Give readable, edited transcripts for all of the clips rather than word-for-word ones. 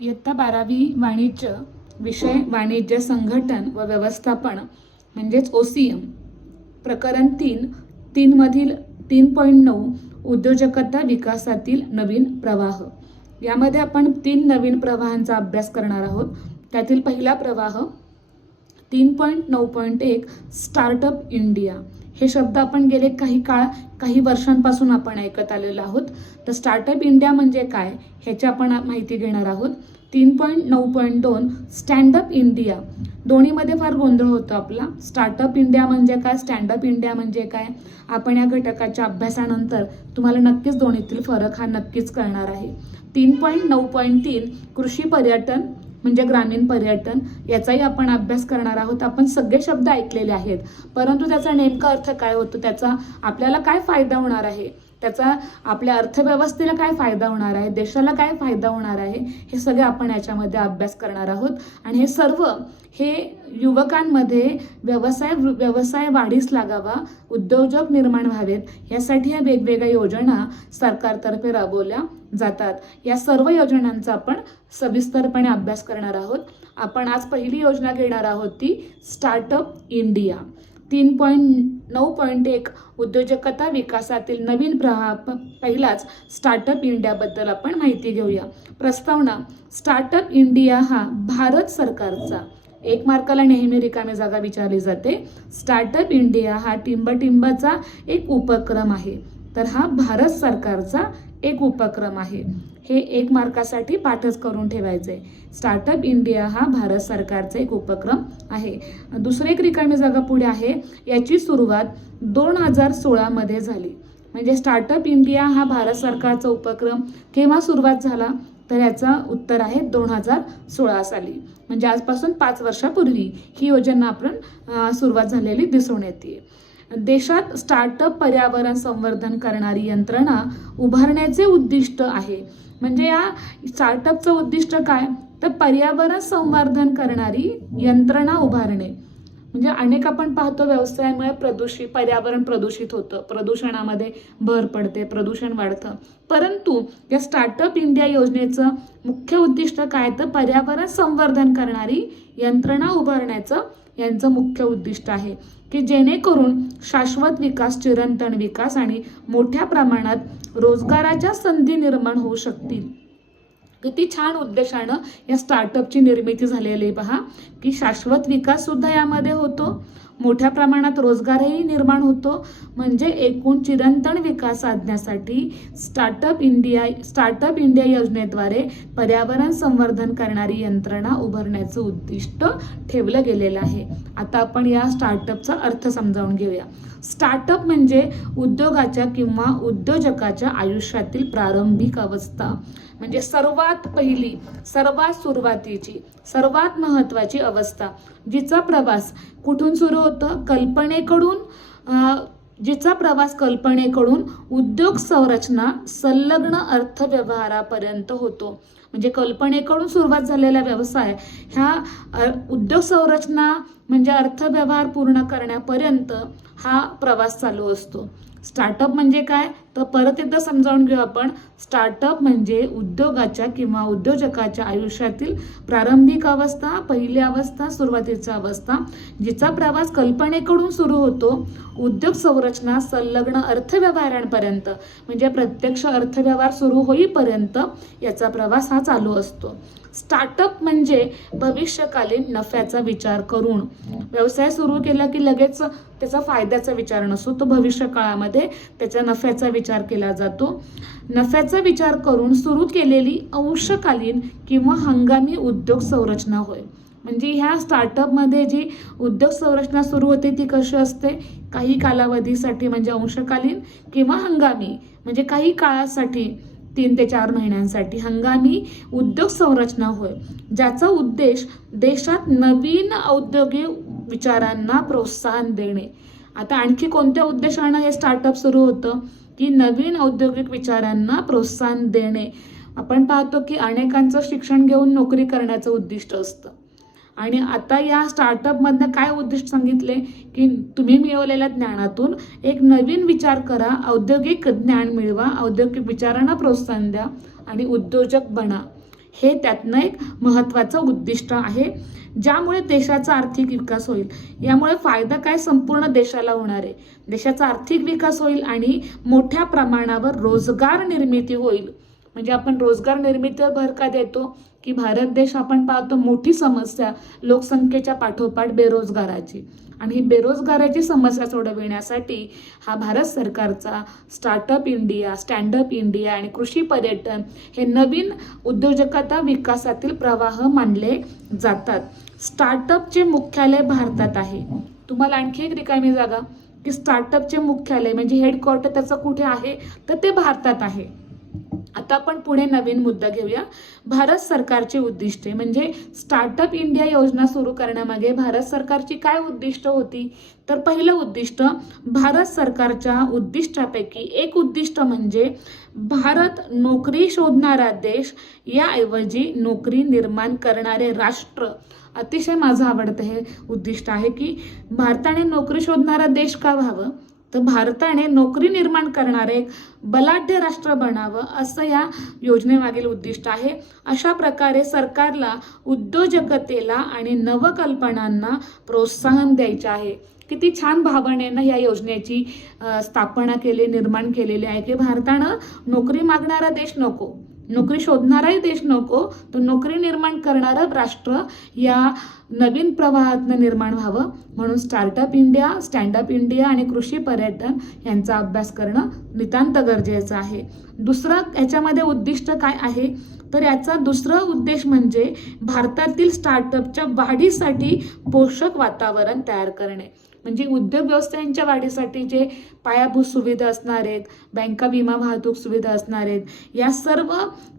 इयत्ता 12वी वाणिज्य विषय वाणिज्य संघटन व व्यवस्थापन म्हणजेच OCM प्रकरण 3 मधील 3.9 उद्योजकता विकासातील नवीन प्रवाह यामध्ये आपण 3 नवीन प्रवाहांचा अभ्यास करणार आहोत. त्यातील पहिला प्रवाह 3.9.1 स्टार्टअप इंडिया. हे शब्द आपण गेले काही वर्षांपासून आपण ऐकत आलेलो आहोत. तर स्टार्टअप इंडिया म्हणजे काय ह्याची आपण माहिती घेणार आहोत. 3.9.2 स्टँडअप इंडिया. दोन्हीमध्ये फार गोंधळ होतो आपला. स्टार्टअप इंडिया म्हणजे काय, स्टँडअप इंडिया म्हणजे काय, आपण या घटकाच्या अभ्यासानंतर तुम्हाला नक्कीच दोन्हीतील फरक हा नक्कीच कळणार आहे. 3.9.3 कृषी पर्यटन म्हणजे ग्रामीण पर्यटन, याचाही आपण अभ्यास करणार आहोत. आपण सगळे शब्द ऐकलेले आहेत, परंतु त्याचा नेमका अर्थ काय होतो, त्याचा आपल्याला काय फायदा होणार आहे, त्याचा आपल्या अर्थव्यवस्थेला काय फायदा होणार आहे, देशाला काय फायदा होणार आहे, हे सगळे आपण याच्यामध्ये अभ्यास करणार आहोत. आणि हे सर्व हे युवकांमध्ये व्यवसाय वाढीस लागावा, उद्योजक निर्माण व्हावेत यासाठी या वेगवेगळ्या योजना सरकारतर्फे राबवल्या जातात. या सर्व योजनांचा आपण सविस्तरपणे अभ्यास करणार आहोत. आपण आज पहिली योजना घेणार आहोत ती स्टार्टअप इंडिया. 3.9.1 उद्योजकता विकासातील नवीन प्रवाह. पहिलाच स्टार्टअप इंडियाबद्दल आपण माहिती घेऊया. प्रस्तावना. स्टार्टअप इंडिया हा भारत सरकारचा, 1 मार्काला नेहमी रिकामी जागा विचारली जाते. स्टार्टअप इंडिया हा टिंबटिंबचा एक उपक्रम आहे. तर हा भारत सरकारचा एक उपक्रम आहे. हे 1 मार्कासाठी पाठच करून ठेवायचे. स्टार्टअप इंडिया हा भारत सरकारचा एक उपक्रम आहे. दुसरी एक रिकामी जागा पुढे आहे. याची सुरुवात 2016 मध्ये झाली. म्हणजे स्टार्टअप इंडिया हा भारत सरकारचा उपक्रम केव्हा सुरुवात झाला, तर याचा उत्तर आहे 2016 साली. म्हणजे आजपासून 5 वर्षापूर्वी ही योजना आपण सुरुवात झालेली दिसून येते. देशात स्टार्टअप पर्यावरण संवर्धन करणारी यंत्रणा उभारण्याचे उद्दिष्ट आहे. म्हणजे या स्टार्टअपचं उद्दिष्ट काय, तर पर्यावरण संवर्धन करणारी यंत्रणा उभारणे. म्हणजे अनेक आपण पाहतो व्यवसायामुळे पर्यावरण प्रदूषित होतं, प्रदूषणामध्ये भर पडते, प्रदूषण वाढतं. परंतु या स्टार्टअप इंडिया योजनेचं मुख्य उद्दिष्ट काय, तर पर्यावरण संवर्धन करणारी यंत्रणा उभारण्याचं यांचं मुख्य उद्दिष्ट आहे, की जेणेकरून शाश्वत विकास, चिरंतन विकास आणि मोठ्या प्रमाणात रोजगाराच्या संधी निर्माण होऊ शकतील. किती छान उद्देशानं या स्टार्टअपची निर्मिती झालेली आहे पहा, की शाश्वत विकास सुद्धा यामध्ये होतो, मोठ्या प्रमाणात रोजगारही निर्माण होतो. म्हणजे एकूण चिरंतन विकास साधण्यासाठी स्टार्टअप इंडिया योजनेद्वारे पर्यावरण संवर्धन करणारी यंत्रणा उभारण्याचं उद्दिष्ट ठेवलं गेलेलं आहे. आता आपण या स्टार्टअपचा अर्थ समजावून घेऊया. स्टार्टअप म्हणजे उद्योगाच्या किंवा उद्योजकाच्या आयुष्यातील प्रारंभिक अवस्था. म्हणजे सर्वात पहिली, सर्वात सुरुवातीची, सर्वात महत्त्वाची अवस्था, जिचा प्रवास कुठून सुरू होतं, जिचा प्रवास कल्पनेकडून उद्योग संरचना संलग्न अर्थव्यवहारापर्यंत होतो. म्हणजे कल्पनेकडून सुरुवात झालेला व्यवसाय ह्या उद्योग संरचना म्हणजे अर्थव्यवहार पूर्ण करण्यापर्यंत हा प्रवास चालू असतो. स्टार्टअप म्हणजे काय, तर परत एकदा समजावून घेऊ आपण. स्टार्टअप म्हणजे उद्योगाच्या किंवा उद्योजकाच्या आयुष्यातील प्रारंभिक अवस्था, पहिली अवस्था, सुरुवातीची अवस्था, जिचा प्रवास कल्पनेकडून सुरू होतो उद्योग संरचना संलग्न अर्थव्यवहारांपर्यंत, म्हणजे प्रत्यक्ष अर्थव्यवहार सुरू होईपर्यंत याचा प्रवास हा चालू असतो. स्टार्टअप म्हणजे भविष्यकालीन नफ्याचा विचार करून व्यवसाय सुरू केला की लगेच त्याचा फायद्याचा विचार नसतो, तो भविष्य काळामध्ये त्याच्या नफ्याचा विचार केला जातो. नफ्याचा विचार करून सुरू केलेली अंशकालीन किंवा हंगामी उद्योग संरचना होय. म्हणजे ह्या स्टार्टअपमध्ये जी उद्योग संरचना सुरू होते ती कशी असते, काही कालावधीसाठी म्हणजे अंशकालीन, किंवा हंगामी म्हणजे काही काळासाठी 3 ते 4 महिन्यांसाठी हंगामी उद्योग संरचना होय, ज्याचा उद्देश देशात नवीन औद्योगिक विचारांना प्रोत्साहन देणे. आता आणखी कोणत्या उद्देशानं हे स्टार्टअप सुरू होतं, की नवीन औद्योगिक विचारांना प्रोत्साहन देणे. आपण पाहतो की अनेकांचं शिक्षण घेऊन नोकरी करण्याचं उद्दिष्ट असतं. आणि आता या स्टार्टअपमधनं काय उद्दिष्ट सांगितले, की तुम्ही मिळवलेल्या ज्ञानातून एक नवीन विचार करा, औद्योगिक ज्ञान मिळवा, औद्योगिक विचारांना प्रोत्साहन द्या आणि उद्योजक बना. हे त्यातनं एक महत्त्वाचं उद्दिष्ट आहे, ज्यामुळे देशाचा आर्थिक विकास होईल. यामुळे फायदा काय संपूर्ण देशाला होणार आहे. देशाचा आर्थिक विकास होईल आणि मोठ्या प्रमाणावर रोजगार निर्मिती होईल. म्हणजे आपण रोजगार निर्मितीवर भर का देतो की भारत देश आपण पाहतो मोठी समस्या लोकसंख्येच्या पाठोपाठ बेरोजगाराची, आणि ही बेरोजगाराची समस्या सोडविण्यासाठी हा भारत सरकारचा स्टार्टअप इंडिया, स्टँडअप इंडिया आणि कृषी पर्यटन हे नवीन उद्योजकता विकासातील प्रवाह मानले जातात. स्टार्टअपचे मुख्यालय भारतात आहे. तुम्हाला आणखी एक रिकामी जागा की स्टार्टअपचे मुख्यालय म्हणजे हेडक्वार्टर त्याचं कुठे आहे, तर ते भारतात आहे. आता आपण पुढे नवीन मुद्दा घेऊया. भारत सरकारची उद्दिष्टे म्हणजे स्टार्टअप इंडिया योजना सुरू करण्यामागे भारत सरकारची काय उद्दिष्ट होती, तर पहिलं उद्दिष्ट भारत सरकारच्या उद्दिष्टापैकी एक उद्दिष्ट म्हणजे भारत नोकरी शोधणारा देश याऐवजी नोकरी निर्माण करणारे राष्ट्र. अतिशय माझं आवडतं हे उद्दिष्ट आहे की भारताने नोकरी शोधणारा देश का व्हावं, तर भारताने नोकरी निर्माण करणारे एक बलाढ्य राष्ट्र बनावं असं या योजनेमागील उद्दिष्ट आहे. अशा प्रकारे सरकारला उद्योजकतेला आणि नवकल्पनांना प्रोत्साहन द्यायचे आहे. किती छान भावनेनं या योजनेची स्थापना केली, निर्माण केलेली आहे की भारतानं नोकरी मागणारा देश नको, नोकरी शोधणाराही देश नको, तर नोकरी निर्माण करणारं राष्ट्र या नवीन प्रवाहातनं निर्माण व्हावं. म्हणून स्टार्टअप इंडिया, स्टँडअप इंडिया आणि कृषी पर्यटन यांचा अभ्यास करणं नितांत गरजेचं आहे. दुसरं याच्यामध्ये उद्दिष्ट काय आहे, तर याचा दुसरा उद्देश म्हणजे भारतातील स्टार्टअपच्या वाढीसाठी पोषक वातावरण तयार करणे. म्हणजे उद्योग व्यवसायांच्या वाढीसाठी जे पायाभूत सुविधा असणार आहेत, बँका, विमा, वाहतूक सुविधा असणार आहेत, या सर्व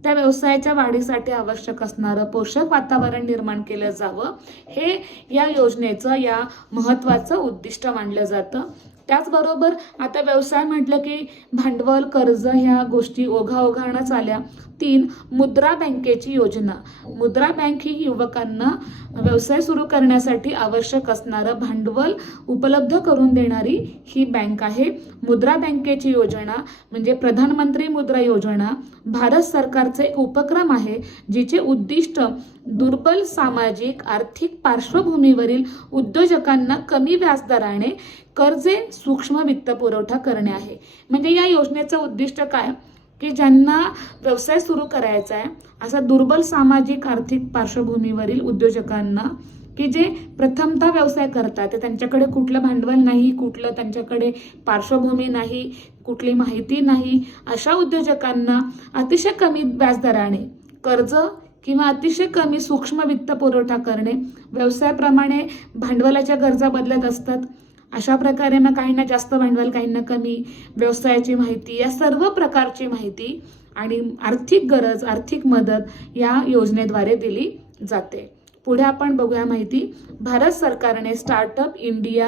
त्या व्यवसायाच्या वाढीसाठी आवश्यक असणारं पोषक वातावरण निर्माण केलं जावं, हे या योजनेचं या महत्त्वाचं उद्दिष्ट मानलं जातं. त्याचबरोबर आता व्यवसाय म्हटलं की भांडवल, कर्ज ह्या गोष्टी ओघाओघानच आल्या. 3. मुद्रा बँकेची योजना. मुद्रा बँक ही युवकांना व्यवसाय सुरू करण्यासाठी आवश्यक असणारं भांडवल उपलब्ध करून देणारी ही बँक आहे. मुद्रा बँकेची योजना म्हणजे प्रधानमंत्री मुद्रा योजना भारत सरकारचे एक उपक्रम आहे, जिचे उद्दिष्ट दुर्बल सामाजिक आर्थिक पार्श्वभूमीवरील उद्योजकांना कमी व्याजदराने कर्जे, सूक्ष्म वित्त पुरवठा करणे आहे. म्हणजे या योजनेचं उद्दिष्ट काय की ज्यांना व्यवसाय सुरू करायचा आहे असा दुर्बल सामाजिक आर्थिक पार्श्वभूमीवरील उद्योजकांना की जे प्रथमतः व्यवसाय करतात, त्यांच्याकडे कुठलं भांडवल नाही, कुठलं त्यांच्याकडे पार्श्वभूमी नाही, कुठली माहिती नाही, अशा उद्योजकांना अतिशय कमी व्याजदराने कर्ज किंवा अतिशय कमी सूक्ष्म वित्त पुरवठा करणे. व्यवसायाप्रमाणे भांडवलाच्या गरजा बदलत असतात. अशा प्रकारे मग काहींना जास्त भांडवल, काहींना कमी, व्यवसायाची माहिती, या सर्व प्रकारची माहिती आणि आर्थिक गरज, आर्थिक मदत या योजनेद्वारे दिली जाते. पुढे आपण बघूया माहिती. भारत सरकारने स्टार्टअप इंडिया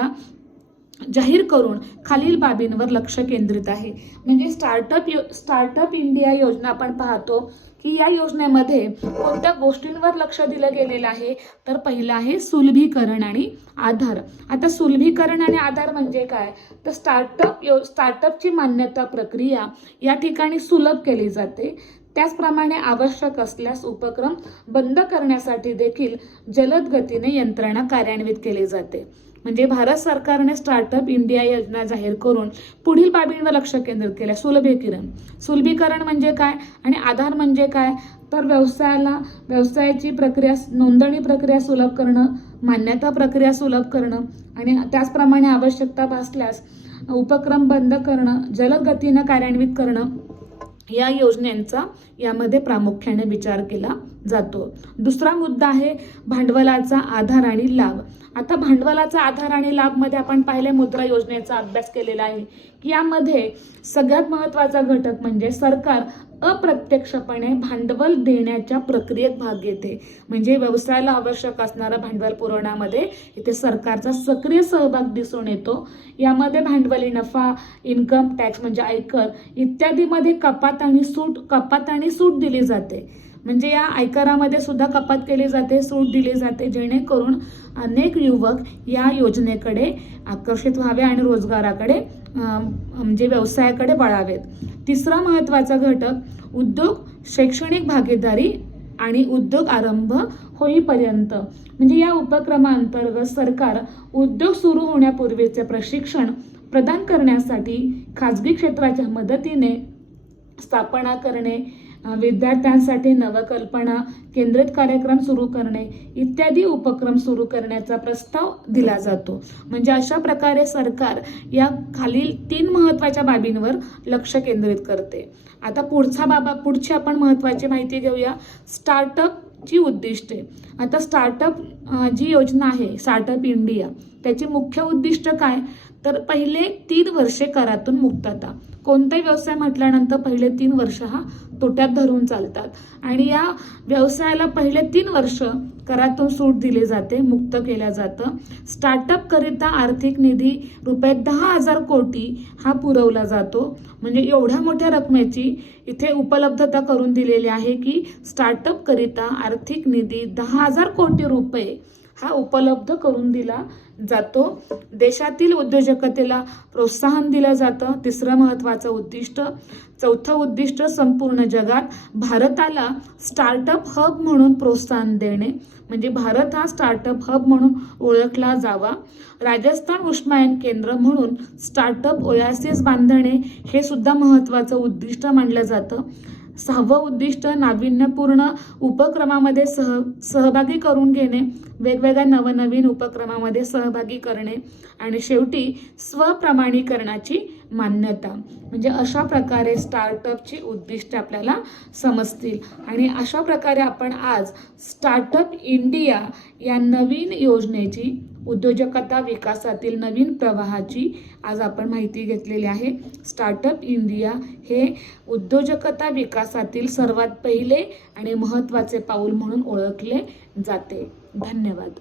जाहीर करून खालील बाबींवर लक्ष केंद्रित आहे. म्हणजे स्टार्टअप इंडिया योजना आपण पाहतो की या योजनेमध्ये कोणत्या गोष्टींवर लक्ष दिलं गेलेलं आहे, तर पहिलं आहे सुलभीकरण आणि आधार. आता सुलभीकरण आणि आधार म्हणजे काय, तर स्टार्टअपची मान्यता प्रक्रिया या ठिकाणी सुलभ केली जाते. त्याचप्रमाणे आवश्यक असल्यास उपक्रम बंद करण्यासाठी देखील जलद गतीने यंत्रणा कार्यान्वित केली जाते. म्हणजे भारत सरकारने स्टार्टअप इंडिया योजना जाहीर करून पुढील बाबींवर लक्ष केंद्रित केलं. सुलभीकरण म्हणजे काय आणि आधार म्हणजे काय, तर व्यवसायाची प्रक्रिया, नोंदणी प्रक्रिया सुलभ करणं, मान्यता प्रक्रिया सुलभ करणं आणि त्याचप्रमाणे आवश्यकता भासल्यास उपक्रम बंद करणं, जलद गतीनं कार्यान्वित करणं, या योजनेचा यामध्ये प्रामुख्याने विचार केला जातो. दुसरा मुद्दा आहे भांडवलाचा आधार आणि लाभ. आता भांडवलाचा आधार आणि लाभ मध्ये आपण पाहिले मुद्रा योजनेचा अभ्यास केलेला आहे की यामध्ये सगळ्यात महत्त्वाचा घटक म्हणजे सरकार अप्रत्यक्षपणे भांडवल देण्याच्या प्रक्रियेत भाग घेते. म्हणजे व्यवसायाला आवश्यक असणारं भांडवल पुरवण्यामध्ये इथे सरकारचा सक्रिय सहभाग दिसून येतो. यामध्ये भांडवली नफा, इन्कम टॅक्स म्हणजे आयकर इत्यादीमध्ये कपात आणि सूट दिली जाते. म्हणजे या आयकरामध्ये सुद्धा कपात केली जाते, सूट दिली जाते, जेणेकरून अनेक युवक या योजनेकडे आकर्षित व्हावे आणि रोजगाराकडे म्हणजे व्यवसायाकडे वळावेत. तिसरा महत्त्वाचा घटक उद्योग शैक्षणिक भागीदारी आणि उद्योग आरंभ होईपर्यंत. म्हणजे या उपक्रमाअंतर्गत सरकार उद्योग सुरू होण्यापूर्वीचे प्रशिक्षण प्रदान करण्यासाठी खाजगी क्षेत्राच्या मदतीने स्थापना करणे, विद्यार्थ्यांसाठी नवकल्पना केंद्रित कार्यक्रम सुरू करणे इत्यादी उपक्रम सुरू करण्याचा प्रस्ताव दिला जातो. म्हणजे अशा प्रकारे सरकार या खालील 3 महत्त्वाच्या बाबींवर लक्ष केंद्रित करते. आता पुढची आपण महत्त्वाची माहिती घेऊया. स्टार्टअपची उद्दिष्टे. आता स्टार्टअप जी योजना आहे स्टार्टअप इंडिया, त्याची मुख्य उद्दिष्ट काय, तर पहिले 3 वर्षे करातून मुक्तता. कोणताही व्यवसाय म्हटल्यानंतर पहिले 3 वर्ष हा तोट्यात धरून चालतात आणि या व्यवसायाला पहिले 3 वर्ष करातून सूट दिली जाते, मुक्त केल्या जातं. स्टार्टअप करिता आर्थिक निधी रुपये 10,000 कोटी हा पुरवला जातो. म्हणजे एवढ्या मोठ्या रकमेची इथे उपलब्धता करून दिलेली आहे की स्टार्टअप करिता आर्थिक निधी 10,000 कोटी रुपये हा उपलब्ध करून दिला जातो. देशातील उद्योजकतेला प्रोत्साहन दिलं जातं, 3रं महत्त्वाचं उद्दिष्ट. 4थं उद्दिष्ट संपूर्ण जगात भारताला स्टार्टअप हब म्हणून प्रोत्साहन देणे, म्हणजे भारत हा स्टार्टअप हब म्हणून ओळखला जावा. राजस्थान उष्मायन केंद्र म्हणून स्टार्टअप ओयासिस बांधणे हे सुद्धा महत्त्वाचं उद्दिष्ट मानलं जातं. 6वं उद्दिष्ट नाविन्यपूर्ण उपक्रमामध्ये सहभागी करून घेणे, वेगवेगळ्या नवनवीन उपक्रमामध्ये सहभागी करणे आणि शेवटी स्वप्रमाणीकरणाची मान्यता. म्हणजे अशा प्रकारे स्टार्टअपची उद्दिष्टे आपल्याला समजतील आणि अशा प्रकारे आपण आज स्टार्टअप इंडिया या नवीन योजनेची, उद्योजकता विकासातील नवीन प्रवाहाची आज आपण माहिती घेतलेली आहे. स्टार्टअप इंडिया हे उद्योजकता विकासातील सर्वात पहिले आणि महत्त्वाचे पाऊल म्हणून ओळखले जाते. धन्यवाद.